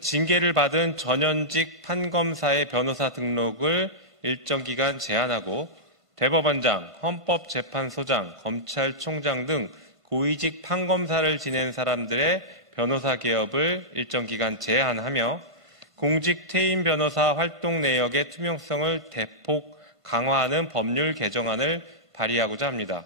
징계를 받은 전현직 판검사의 변호사 등록을 일정 기간 제한하고 대법원장, 헌법재판소장, 검찰총장 등 고위직 판검사를 지낸 사람들의 변호사 개업을 일정 기간 제한하며 공직 퇴임 변호사 활동 내역의 투명성을 대폭 강화하는 법률 개정안을 발의하고자 합니다.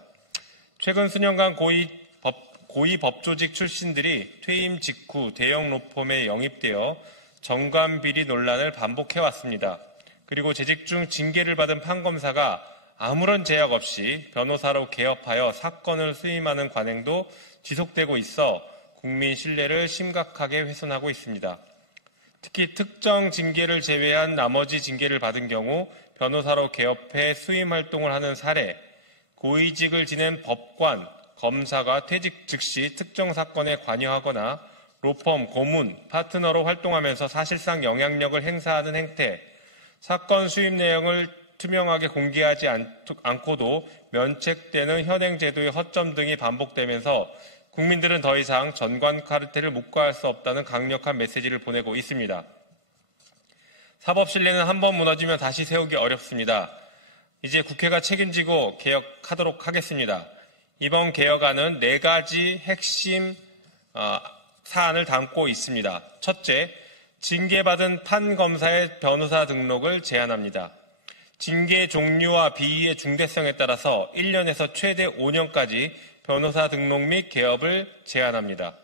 최근 수년간 고위 법조직 출신들이 퇴임 직후 대형 로펌에 영입되어 정관비리 논란을 반복해왔습니다. 그리고 재직 중 징계를 받은 판검사가 아무런 제약 없이 변호사로 개업하여 사건을 수임하는 관행도 지속되고 있어 국민 신뢰를 심각하게 훼손하고 있습니다. 특히 특정 징계를 제외한 나머지 징계를 받은 경우 변호사로 개업해 수임 활동을 하는 사례, 고위직을 지낸 법관, 검사가 퇴직 즉시 특정 사건에 관여하거나 로펌, 고문, 파트너로 활동하면서 사실상 영향력을 행사하는 행태, 사건 수임 내용을 투명하게 공개하지 않고도 면책되는 현행 제도의 허점 등이 반복되면서 국민들은 더 이상 전관 카르텔을 묵과할 수 없다는 강력한 메시지를 보내고 있습니다. 사법신뢰는 한번 무너지면 다시 세우기 어렵습니다. 이제 국회가 책임지고 개혁하도록 하겠습니다. 이번 개혁안은 4가지 핵심 사안을 담고 있습니다. 첫째, 징계받은 판검사의 변호사 등록을 제한합니다. 징계 종류와 비위의 중대성에 따라서 1년에서 최대 5년까지 변호사 등록 및 개업을 제한합니다.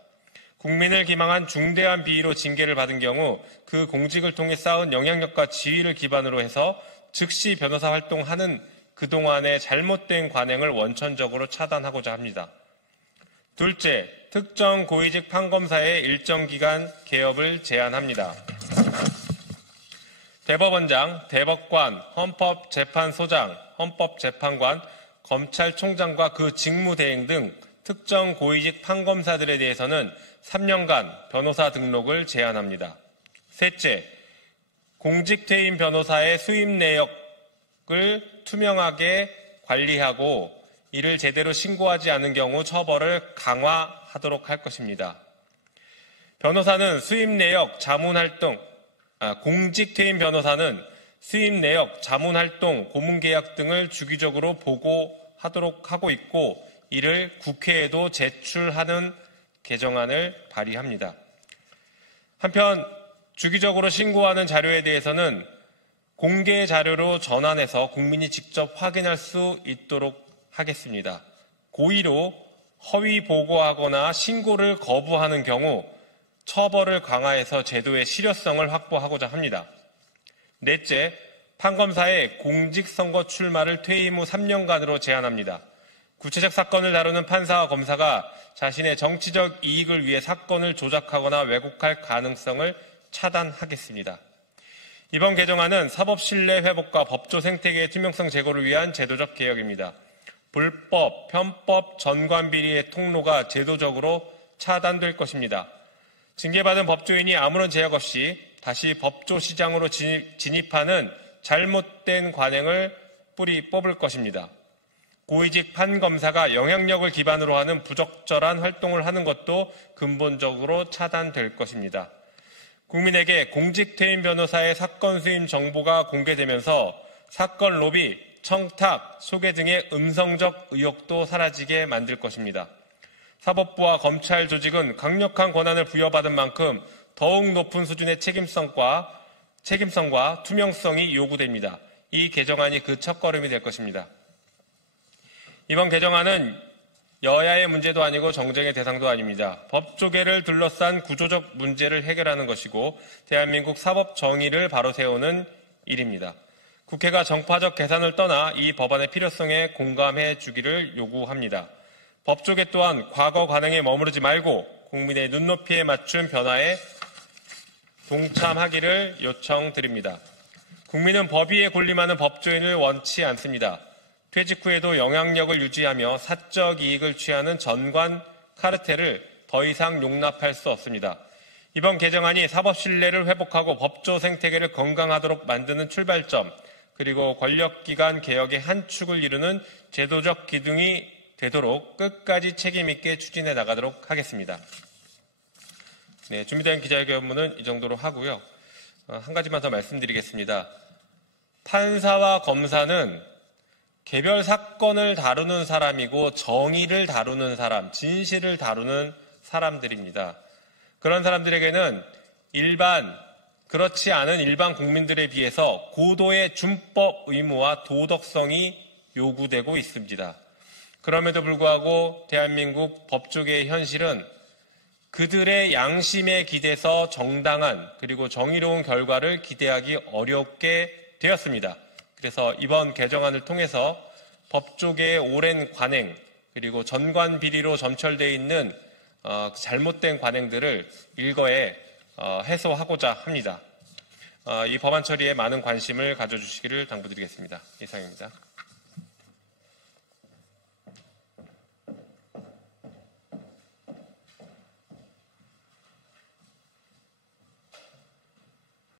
국민을 기망한 중대한 비위로 징계를 받은 경우 그 공직을 통해 쌓은 영향력과 지위를 기반으로 해서 즉시 변호사 활동하는 그동안의 잘못된 관행을 원천적으로 차단하고자 합니다. 둘째, 특정 고위직 판검사의 일정 기간 개업을 제한합니다. 대법원장, 대법관, 헌법재판소장, 헌법재판관, 검찰총장과 그 직무대행 등 특정 고위직 판검사들에 대해서는 3년간 변호사 등록을 제한합니다. 셋째, 공직퇴임 변호사의 수임 내역을 투명하게 관리하고 이를 제대로 신고하지 않은 경우 처벌을 강화하도록 할 것입니다. 변호사는 수임 내역, 자문활동, 공직퇴임 변호사는 수임 내역, 자문활동, 고문계약 등을 주기적으로 보고하도록 하고 있고 이를 국회에도 제출하는 개정안을 발의합니다. 한편 주기적으로 신고하는 자료에 대해서는 공개 자료로 전환해서 국민이 직접 확인할 수 있도록 하겠습니다. 고의로 허위 보고하거나 신고를 거부하는 경우 처벌을 강화해서 제도의 실효성을 확보하고자 합니다. 넷째, 판검사의 공직선거 출마를 퇴임 후 3년간으로 제한합니다. 구체적 사건을 다루는 판사와 검사가 자신의 정치적 이익을 위해 사건을 조작하거나 왜곡할 가능성을 차단하겠습니다. 이번 개정안은 사법 신뢰 회복과 법조 생태계의 투명성 제고를 위한 제도적 개혁입니다. 불법, 편법, 전관비리의 통로가 제도적으로 차단될 것입니다. 징계받은 법조인이 아무런 제약 없이 다시 법조 시장으로 진입하는 잘못된 관행을 뿌리 뽑을 것입니다. 고위직 판검사가 영향력을 기반으로 하는 부적절한 활동을 하는 것도 근본적으로 차단될 것입니다. 국민에게 공직퇴임 변호사의 사건 수임 정보가 공개되면서 사건 로비, 청탁, 소개 등의 음성적 의혹도 사라지게 만들 것입니다. 사법부와 검찰 조직은 강력한 권한을 부여받은 만큼 더욱 높은 수준의 책임성과 투명성이 요구됩니다. 이 개정안이 그 첫걸음이 될 것입니다. 이번 개정안은 여야의 문제도 아니고 정쟁의 대상도 아닙니다. 법조계를 둘러싼 구조적 문제를 해결하는 것이고 대한민국 사법 정의를 바로 세우는 일입니다. 국회가 정파적 계산을 떠나 이 법안의 필요성에 공감해 주기를 요구합니다. 법조계 또한 과거 관행에 머무르지 말고 국민의 눈높이에 맞춘 변화에 동참하기를 요청드립니다. 국민은 법 위에 군림하는 법조인을 원치 않습니다. 퇴직 후에도 영향력을 유지하며 사적 이익을 취하는 전관 카르텔을 더 이상 용납할 수 없습니다. 이번 개정안이 사법 신뢰를 회복하고 법조 생태계를 건강하도록 만드는 출발점, 그리고 권력기관 개혁의 한 축을 이루는 제도적 기둥이 되도록 끝까지 책임있게 추진해 나가도록 하겠습니다. 네, 준비된 기자회견문은 이 정도로 하고요. 한 가지만 더 말씀드리겠습니다. 판사와 검사는 개별 사건을 다루는 사람이고 정의를 다루는 사람, 진실을 다루는 사람들입니다. 그런 사람들에게는 그렇지 않은 일반 국민들에 비해서 고도의 준법 의무와 도덕성이 요구되고 있습니다. 그럼에도 불구하고 대한민국 법조계의 현실은 그들의 양심에 기대서 정당한 그리고 정의로운 결과를 기대하기 어렵게 되었습니다. 그래서 이번 개정안을 통해서 법조계의 오랜 관행 그리고 전관 비리로 점철되어 있는 잘못된 관행들을 일거에 해소하고자 합니다. 이 법안 처리에 많은 관심을 가져주시기를 당부드리겠습니다. 이상입니다.